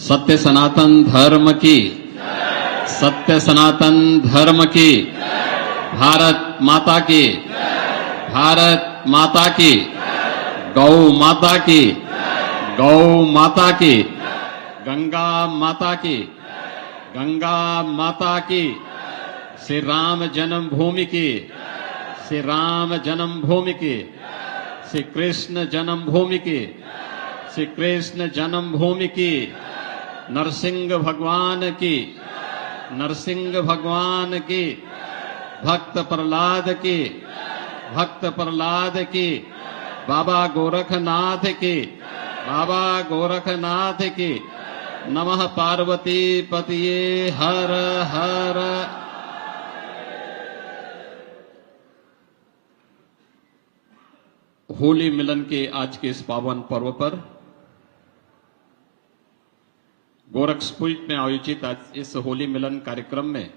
सत्य सनातन धर्म की, सत्य सनातन धर्म की, भारत माता की, भारत माता की, गौ माता की, गौ माता की, गंगा माता की, गंगा माता की, श्री राम जन्मभूमि की, श्री राम जन्मभूमि की, श्री कृष्ण जन्मभूमि की, श्री कृष्ण जन्मभूमि की, नरसिंह भगवान की, नरसिंह भगवान की, भक्त प्रहलाद की, भक्त प्रहलाद की, बाबा गोरखनाथ की, बाबा गोरखनाथ की। नमः पार्वती पतिये हर हर। होली मिलन के आज के इस पावन पर्व पर गोरखपुर में आयोजित आज इस होली मिलन कार्यक्रम में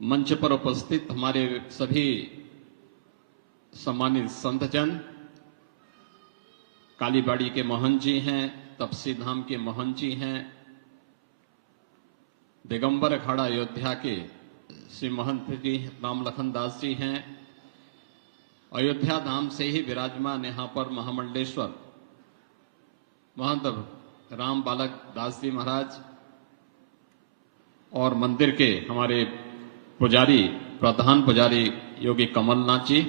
मंच पर उपस्थित हमारे सभी सम्मानित संतजन, कालीबाड़ी के महंत जी हैं, तपसी धाम के महंत जी हैं, दिगंबर अखाड़ा अयोध्या के श्री महंत जी राम लखन दास जी हैं, अयोध्या धाम से ही विराजमान यहाँ पर महामंडलेश्वर महंत राम बालक दास जी महाराज और मंदिर के हमारे पुजारी, प्रधान पुजारी योगी कमलनाथ जी,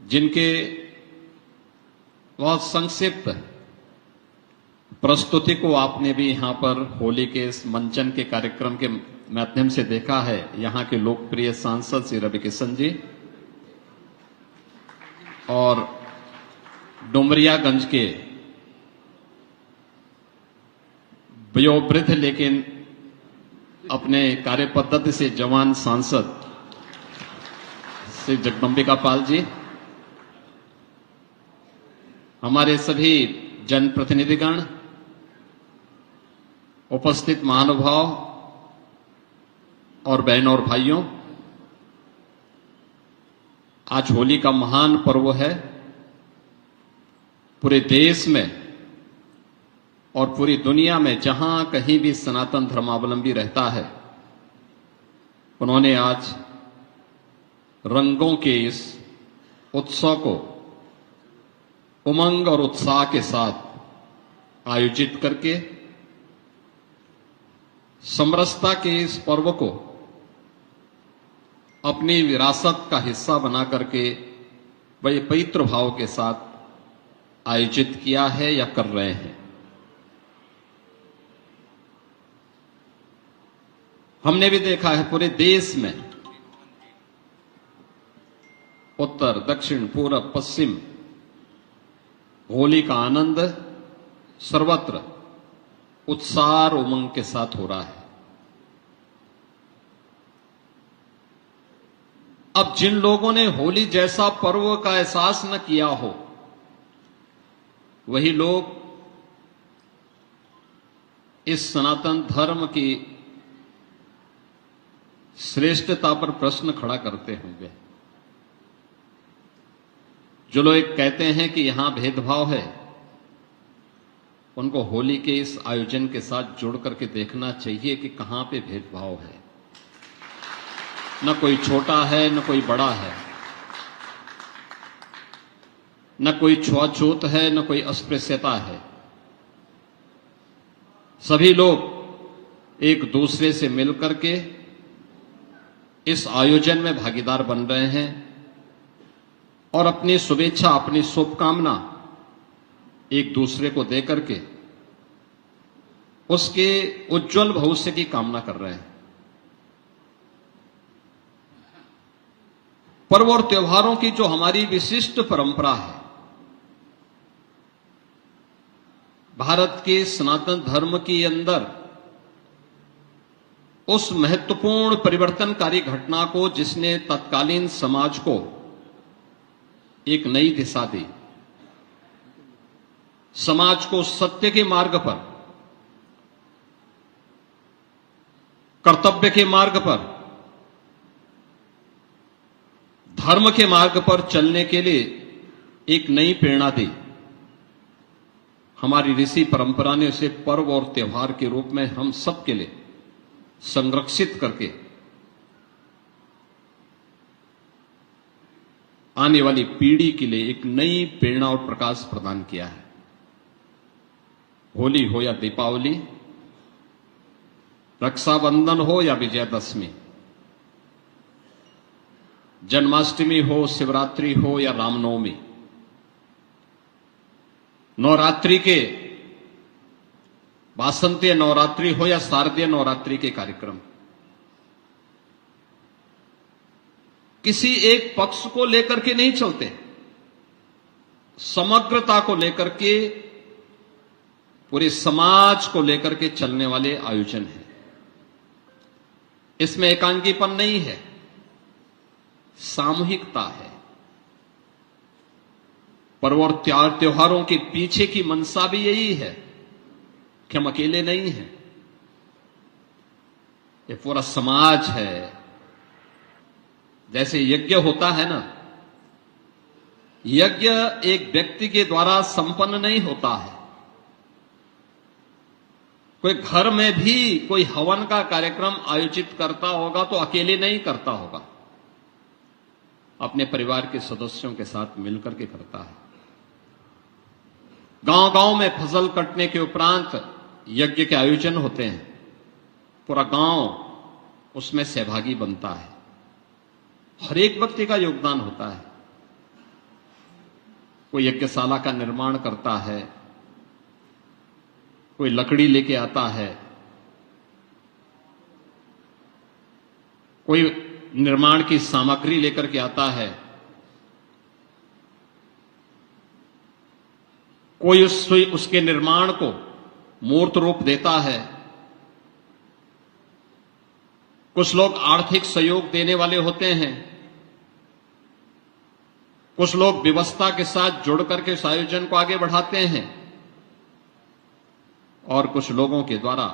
जिनके बहुत संक्षिप्त प्रस्तुति को आपने भी यहां पर होली के इस मंचन के कार्यक्रम के माध्यम से देखा है। यहां के लोकप्रिय सांसद श्री रवि किशन जी और डुमरियागंज के वयोवृद्ध लेकिन अपने कार्य पद्धति से जवान सांसद श्री जगदम्बिका पाल जी, हमारे सभी जनप्रतिनिधिगण, उपस्थित महानुभाव और बहनों और भाइयों, आज होली का महान पर्व है। पूरे देश में और पूरी दुनिया में जहां कहीं भी सनातन धर्मावलंबी रहता है, उन्होंने आज रंगों के इस उत्सव को उमंग और उत्साह के साथ आयोजित करके समरसता के इस पर्व को अपनी विरासत का हिस्सा बना करके वही पवित्र भाव के साथ आयोजित किया है या कर रहे हैं। हमने भी देखा है पूरे देश में उत्तर, दक्षिण, पूरब, पश्चिम होली का आनंद सर्वत्र उत्साह और उमंग के साथ हो रहा है। अब जिन लोगों ने होली जैसा पर्व का एहसास न किया हो, वही लोग इस सनातन धर्म की श्रेष्ठता पर प्रश्न खड़ा करते होंगे। जो लोग कहते हैं कि यहां भेदभाव है, उनको होली के इस आयोजन के साथ जोड़ करके देखना चाहिए कि कहां पे भेदभाव है। न कोई छोटा है, न कोई बड़ा है, न कोई छुआछूत है, न कोई अस्पृश्यता है। सभी लोग एक दूसरे से मिलकर के इस आयोजन में भागीदार बन रहे हैं और अपनी शुभेच्छा, अपनी शुभकामना एक दूसरे को देकर के उसके उज्जवल भविष्य की कामना कर रहे हैं। पर्व और त्योहारों की जो हमारी विशिष्ट परंपरा है, भारत के सनातन धर्म के अंदर उस महत्वपूर्ण परिवर्तनकारी घटना को जिसने तत्कालीन समाज को एक नई दिशा दी, समाज को सत्य के मार्ग पर, कर्तव्य के मार्ग पर, धर्म के मार्ग पर चलने के लिए एक नई प्रेरणा दी, हमारी ऋषि परंपरा ने इसे पर्व और त्योहार के रूप में हम सब के लिए संरक्षित करके आने वाली पीढ़ी के लिए एक नई प्रेरणा और प्रकाश प्रदान किया है। होली हो या दीपावली, रक्षाबंधन हो या विजयदशमी, जन्माष्टमी हो, शिवरात्रि हो या रामनवमी, नवरात्रि के वासंतीय नवरात्रि हो या शारदीय नवरात्रि के कार्यक्रम, किसी एक पक्ष को लेकर के नहीं चलते, समग्रता को लेकर के, पूरे समाज को लेकर के चलने वाले आयोजन हैं। इसमें एकांकीपन नहीं है, सामूहिकता है। पर्व और त्योहारों के पीछे की मंशा भी यही है कि हम अकेले नहीं हैं, ये पूरा समाज है। जैसे यज्ञ होता है ना, यज्ञ एक व्यक्ति के द्वारा संपन्न नहीं होता है। कोई घर में भी कोई हवन का कार्यक्रम आयोजित करता होगा तो अकेले नहीं करता होगा, अपने परिवार के सदस्यों के साथ मिलकर के करता है। गांव-गांव में फसल कटने के उपरांत यज्ञ के आयोजन होते हैं, पूरा गांव उसमें सहभागी बनता है, हर एक व्यक्ति का योगदान होता है। कोई यज्ञशाला का निर्माण करता है, कोई लकड़ी लेके आता है, कोई निर्माण की सामग्री लेकर के आता है, कोई उसके निर्माण को मूर्त रूप देता है। कुछ लोग आर्थिक सहयोग देने वाले होते हैं, कुछ लोग व्यवस्था के साथ जुड़ करके इस आयोजन को आगे बढ़ाते हैं, और कुछ लोगों के द्वारा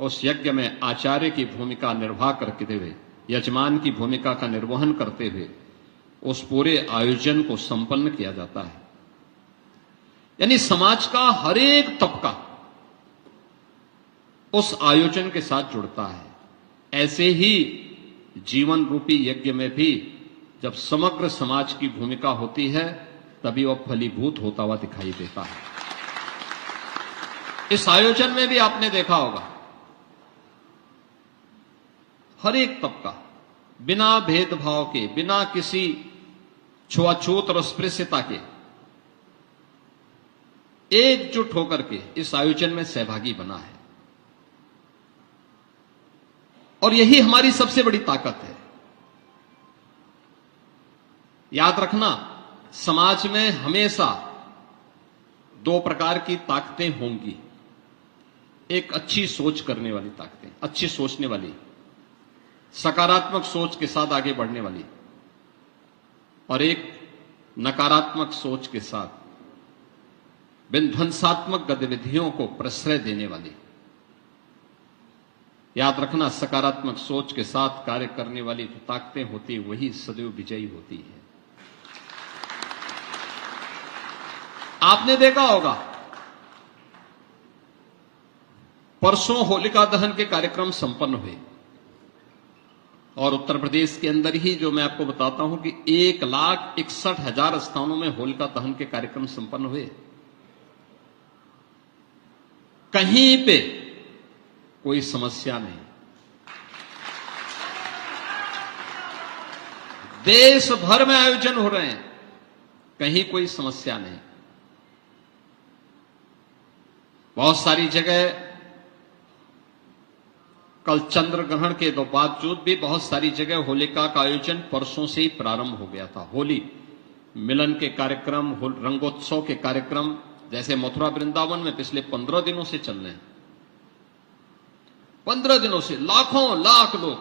उस यज्ञ में आचार्य की भूमिका निर्वाह करते हुए, यजमान की भूमिका का निर्वहन करते हुए उस पूरे आयोजन को संपन्न किया जाता है। यानी समाज का हर एक तबका उस आयोजन के साथ जुड़ता है। ऐसे ही जीवन रूपी यज्ञ में भी जब समग्र समाज की भूमिका होती है, तभी वह फलीभूत होता हुआ दिखाई देता है। इस आयोजन में भी आपने देखा होगा, हर एक तबका बिना भेदभाव के, बिना किसी छुआछूत और अस्पृश्यता के एकजुट होकर के इस आयोजन में सहभागी बना है। और यही हमारी सबसे बड़ी ताकत है। याद रखना, समाज में हमेशा दो प्रकार की ताकतें होंगी। एक अच्छी सोच करने वाली ताकतें, अच्छी सोचने वाली, सकारात्मक सोच के साथ आगे बढ़ने वाली, और एक नकारात्मक सोच के साथ विध्वंसात्मक गतिविधियों को प्रश्रय देने वाली। याद रखना, सकारात्मक सोच के साथ कार्य करने वाली जो ताकतें होती है, वही सदैव विजयी होती है। आपने देखा होगा, परसों होलिका दहन के कार्यक्रम संपन्न हुए, और उत्तर प्रदेश के अंदर ही जो मैं आपको बताता हूं कि 1,61,000 स्थानों में होलिका दहन के कार्यक्रम संपन्न हुए। कहीं पे कोई समस्या नहीं, देश भर में आयोजन हो रहे हैं, कहीं कोई समस्या नहीं। बहुत सारी जगह कल चंद्र ग्रहण के बावजूद भी बहुत सारी जगह होलिका का आयोजन परसों से ही प्रारंभ हो गया था। होली मिलन के कार्यक्रम, रंगोत्सव के कार्यक्रम जैसे मथुरा वृंदावन में पिछले 15 दिनों से चल रहे हैं। 15 दिनों से लाखों लाख लोग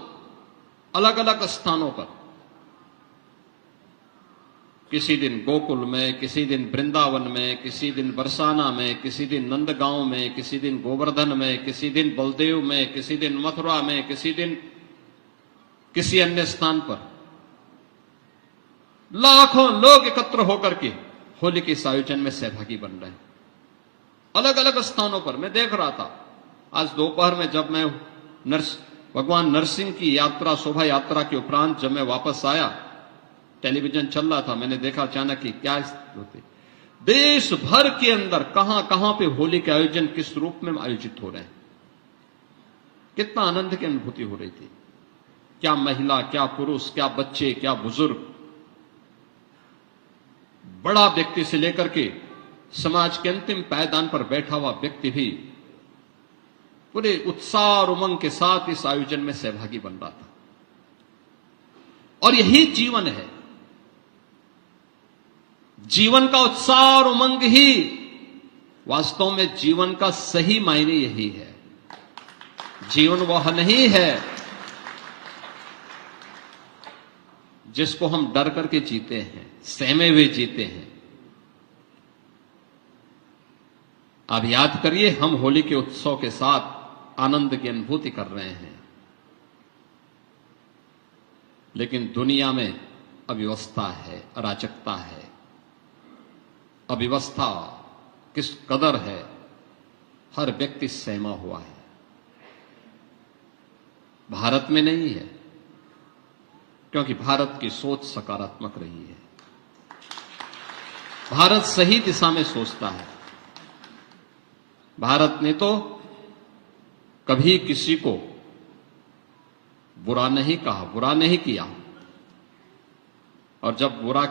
अलग अलग स्थानों पर, किसी दिन गोकुल में, किसी दिन वृंदावन में, किसी दिन बरसाना में, किसी दिन नंदगांव में, किसी दिन गोवर्धन में, किसी दिन बलदेव में, किसी दिन मथुरा में, किसी दिन किसी अन्य स्थान पर लाखों लोग एकत्र होकर के होली के इस आयोजन में सहभागी बन रहे हैं। अलग अलग स्थानों पर मैं देख रहा था। आज दोपहर में जब मैं भगवान नरसिंह की यात्रा, शोभा यात्रा के उपरांत जब मैं वापस आया, टेलीविजन चल रहा था, मैंने देखा अचानक कि क्या स्थिति होती। देश भर के अंदर कहां कहां पे होली के आयोजन किस रूप में आयोजित हो रहे हैं। कितना आनंद की अनुभूति हो रही थी। क्या महिला, क्या पुरुष, क्या बच्चे, क्या बुजुर्ग, बड़ा व्यक्ति से लेकर के समाज के अंतिम पायदान पर बैठा हुआ व्यक्ति भी पूरे उत्साह और उमंग के साथ इस आयोजन में सहभागी बन रहा था। और यही जीवन है। जीवन का उत्साह और उमंग ही वास्तव में जीवन का सही मायने यही है। जीवन वह नहीं है जिसको हम डर करके जीते हैं, सहमे हुए जीते हैं। अब याद करिए, हम होली के उत्सव के साथ आनंद की अनुभूति कर रहे हैं, लेकिन दुनिया में अव्यवस्था है, अराजकता है। अव्यवस्था किस कदर है, हर व्यक्ति सहमा हुआ है। भारत में नहीं है, क्योंकि भारत की सोच सकारात्मक रही है। भारत सही दिशा में सोचता है। भारत ने तो कभी किसी को बुरा नहीं कहा, बुरा नहीं किया, और जब बुरा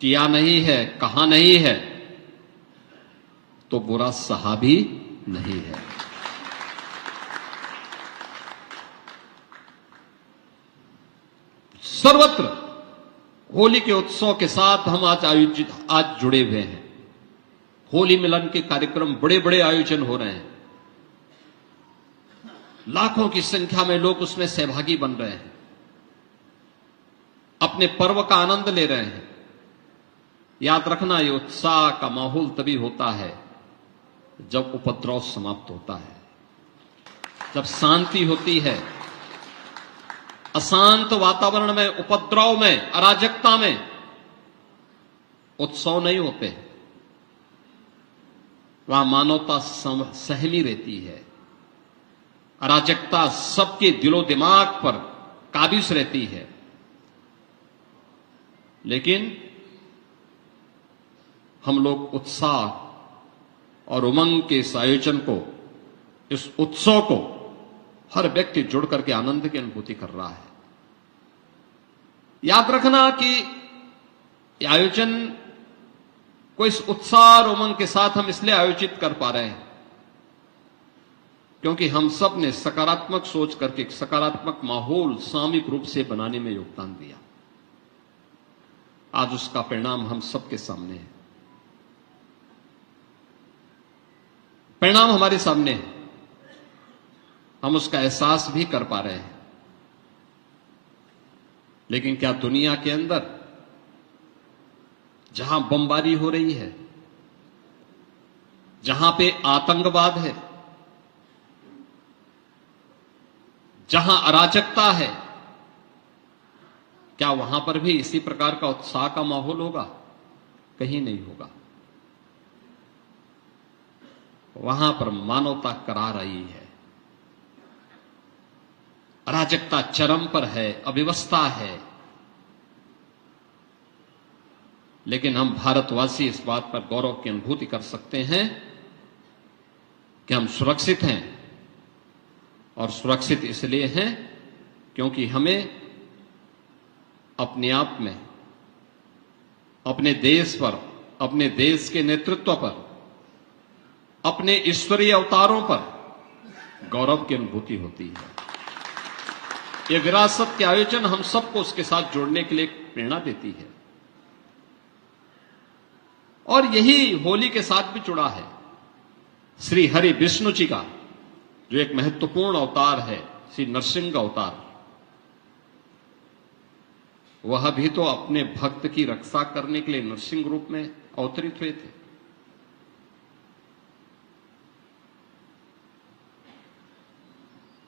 किया नहीं है, कहा नहीं है, तो बुरा सहा भी नहीं है। सर्वत्र होली के उत्सव के साथ हम आज जुड़े हुए हैं। होली मिलन के कार्यक्रम, बड़े बड़े आयोजन हो रहे हैं। लाखों की संख्या में लोग उसमें सहभागी बन रहे हैं, अपने पर्व का आनंद ले रहे हैं। याद रखना, ये उत्साह का माहौल तभी होता है जब उपद्रव समाप्त होता है, जब शांति होती है। अशांत वातावरण में, उपद्रव में, अराजकता में उत्सव नहीं होते। वहां मानवता सहमी रहती है। अराजकता सबके दिलो दिमाग पर काबिज रहती है। लेकिन हम लोग उत्साह और उमंग के इस आयोजन को, इस उत्सव को हर व्यक्ति जुड़ करके आनंद की अनुभूति कर रहा है। याद रखना कि ये आयोजन को इस उत्साह और उमंग के साथ हम इसलिए आयोजित कर पा रहे हैं क्योंकि हम सब ने सकारात्मक सोच करके सकारात्मक माहौल सामूहिक रूप से बनाने में योगदान दिया। आज उसका परिणाम हम सबके सामने है। परिणाम हमारे सामने है, हम उसका एहसास भी कर पा रहे हैं। लेकिन क्या दुनिया के अंदर जहां बमबारी हो रही है, जहां पे आतंकवाद है, जहां अराजकता है, क्या वहां पर भी इसी प्रकार का उत्साह का माहौल होगा? कहीं नहीं होगा। वहां पर मानवता करा रही है, अराजकता चरम पर है, अव्यवस्था है। लेकिन हम भारतवासी इस बात पर गौरव की अनुभूति कर सकते हैं कि हम सुरक्षित हैं, और सुरक्षित इसलिए हैं क्योंकि हमें अपने आप में, अपने देश पर, अपने देश के नेतृत्व पर, अपने ईश्वरीय अवतारों पर गौरव की अनुभूति होती है। यह विरासत के आयोजन हम सबको उसके साथ जोड़ने के लिए प्रेरणा देती है, और यही होली के साथ भी जुड़ा है। श्री हरि विष्णु जी का जो एक महत्वपूर्ण अवतार है, श्री नरसिंह अवतार, वह भी तो अपने भक्त की रक्षा करने के लिए नरसिंह रूप में अवतरित हुए थे।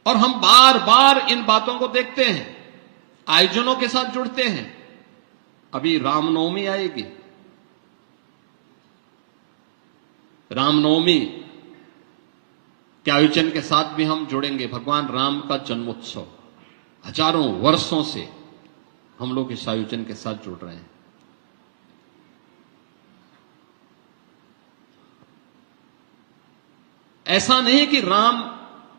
और हम बार बार इन बातों को देखते हैं, आयोजनों के साथ जुड़ते हैं। अभी रामनवमी आएगी। रामनवमी के आयोजन के साथ भी हम जुड़ेंगे। भगवान राम का जन्मोत्सव, हजारों वर्षों से हम लोग इस आयोजन के साथ जुड़ रहे हैं। ऐसा नहीं कि राम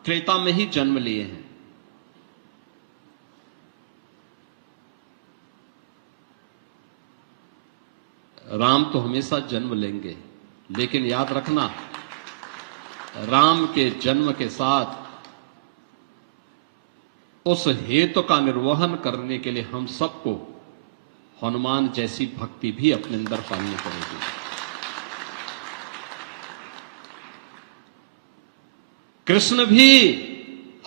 त्रेता में ही जन्म लिए हैं। राम तो हमेशा जन्म लेंगे, लेकिन याद रखना, राम के जन्म के साथ उस हेतु का निर्वहन करने के लिए हम सबको हनुमान जैसी भक्ति भी अपने अंदर पालनी पड़ेगी। कृष्ण भी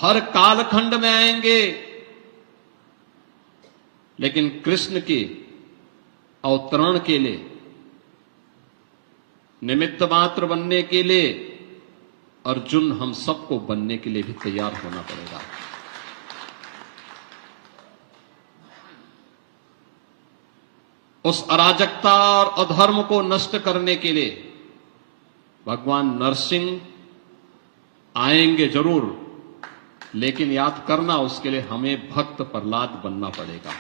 हर कालखंड में आएंगे, लेकिन कृष्ण के अवतरण के लिए, निमित्त मात्र बनने के लिए अर्जुन हम सबको बनने के लिए भी तैयार होना पड़ेगा। उस अराजकता और अधर्म को नष्ट करने के लिए भगवान नरसिंह आएंगे जरूर, लेकिन याद करना, उसके लिए हमें भक्त प्रहलाद बनना पड़ेगा।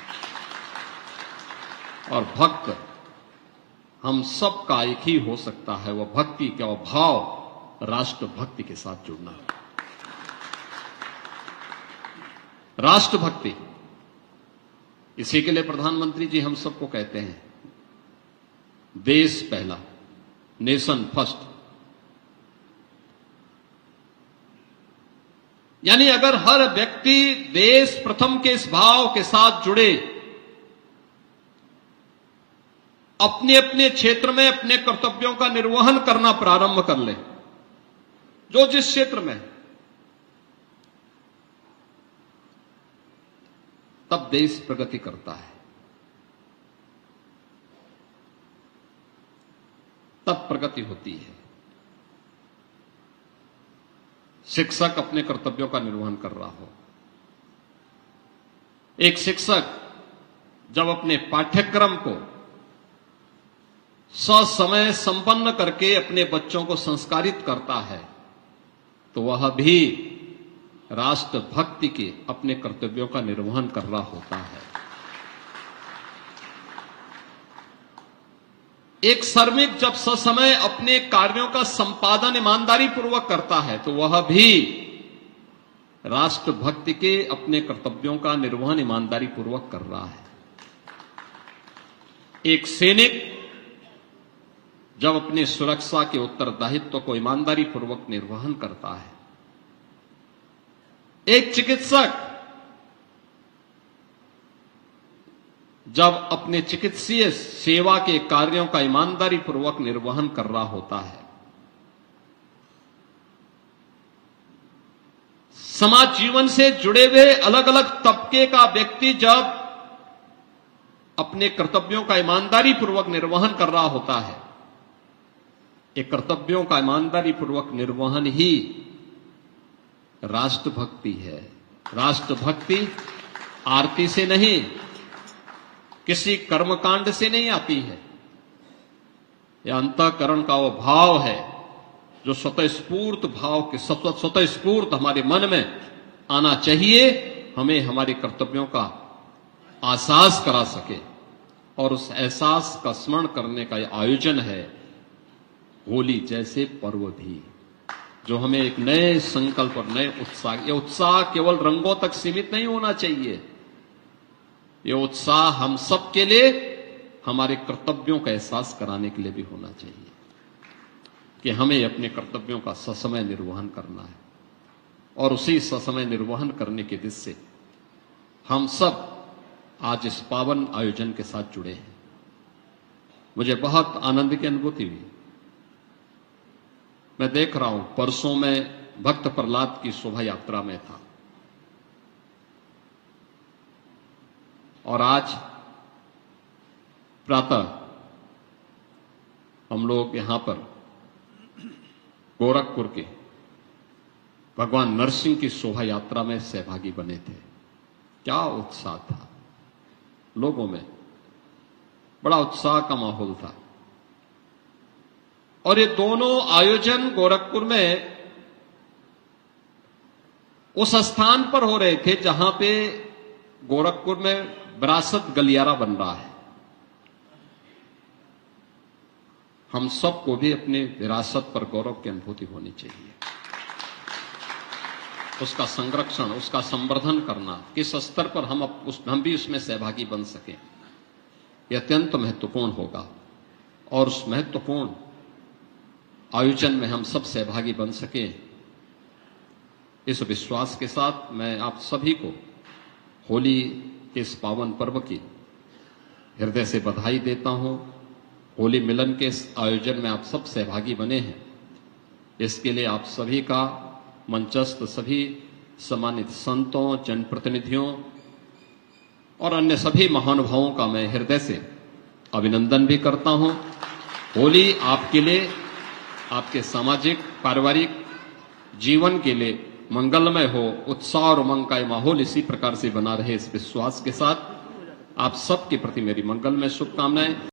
और भक्त हम सबका एक ही हो सकता है, वह भक्ति का भाव राष्ट्र भक्ति के साथ जुड़ना है। राष्ट्र भक्ति, इसी के लिए प्रधानमंत्री जी हम सबको कहते हैं, देश पहला, नेशन फर्स्ट। यानी अगर हर व्यक्ति देश प्रथम के इस भाव के साथ जुड़े, अपने अपने क्षेत्र में अपने कर्तव्यों का निर्वहन करना प्रारंभ कर ले, जो जिस क्षेत्र में, तब देश प्रगति करता है, तब प्रगति होती है। शिक्षक अपने कर्तव्यों का निर्वहन कर रहा हो, एक शिक्षक जब अपने पाठ्यक्रम को ससमय संपन्न करके अपने बच्चों को संस्कारित करता है, तो वह भी राष्ट्र भक्ति के अपने कर्तव्यों का निर्वहन कर रहा होता है। एक श्रमिक जब ससमय अपने कार्यों का संपादन ईमानदारी पूर्वक करता है, तो वह भी राष्ट्र भक्ति के अपने कर्तव्यों का निर्वहन ईमानदारी पूर्वक कर रहा है। एक सैनिक जब अपनी सुरक्षा के उत्तरदायित्व को ईमानदारी पूर्वक निर्वहन करता है, एक चिकित्सक जब अपने चिकित्सीय सेवा के कार्यों का ईमानदारी पूर्वक निर्वहन कर रहा होता है, समाज जीवन से जुड़े हुए अलग अलग तबके का व्यक्ति जब अपने कर्तव्यों का ईमानदारी पूर्वक निर्वहन कर रहा होता है, ये कर्तव्यों का ईमानदारी पूर्वक निर्वहन ही राष्ट्रभक्ति है। राष्ट्रभक्ति आरती से नहीं, किसी कर्मकांड से नहीं आती है। यह अंतःकरण का वो भाव है जो स्वतःस्फूर्त भाव के स्वतःस्फूर्त हमारे मन में आना चाहिए, हमें हमारे कर्तव्यों का एहसास करा सके। और उस एहसास का स्मरण करने का यह आयोजन है होली जैसे पर्व भी, जो हमें एक नए संकल्प और नए उत्साह, ये उत्साह केवल रंगों तक सीमित नहीं होना चाहिए, ये उत्साह हम सब के लिए हमारे कर्तव्यों का एहसास कराने के लिए भी होना चाहिए कि हमें अपने कर्तव्यों का ससमय निर्वहन करना है। और उसी ससमय निर्वहन करने के दिशा से हम सब आज इस पावन आयोजन के साथ जुड़े हैं। मुझे बहुत आनंद की अनुभूति हुई। मैं देख रहा हूं, परसों में भक्त प्रहलाद की शोभा यात्रा में था, और आज प्रातः हम लोग यहां पर गोरखपुर के भगवान नरसिंह की शोभा यात्रा में सहभागी बने थे। क्या उत्साह था लोगों में, बड़ा उत्साह का माहौल था। और ये दोनों आयोजन गोरखपुर में उस स्थान पर हो रहे थे जहां पे गोरखपुर में विरासत गलियारा बन रहा है। हम सबको भी अपनी विरासत पर गौरव की अनुभूति होनी चाहिए। उसका संरक्षण, उसका संवर्धन करना, किस स्तर पर हम भी उसमें सहभागी बन सकें, यह अत्यंत महत्वपूर्ण होगा। और उस महत्वपूर्ण आयोजन में हम सब सहभागी बन सकें, इस विश्वास के साथ मैं आप सभी को होली के इस पावन पर्व की हृदय से बधाई देता हूं। होली मिलन के इस आयोजन में आप सब सहभागी बने हैं, इसके लिए आप सभी का मंचस्थ सभी सम्मानित संतों, जनप्रतिनिधियों और अन्य सभी महानुभावों का मैं हृदय से अभिनंदन भी करता हूं। होली आपके लिए, आपके सामाजिक पारिवारिक जीवन के लिए मंगलमय हो, उत्साह और उमंग का माहौल इसी प्रकार से बना रहे, इस विश्वास के साथ आप सबके प्रति मेरी मंगलमय शुभकामनाएं।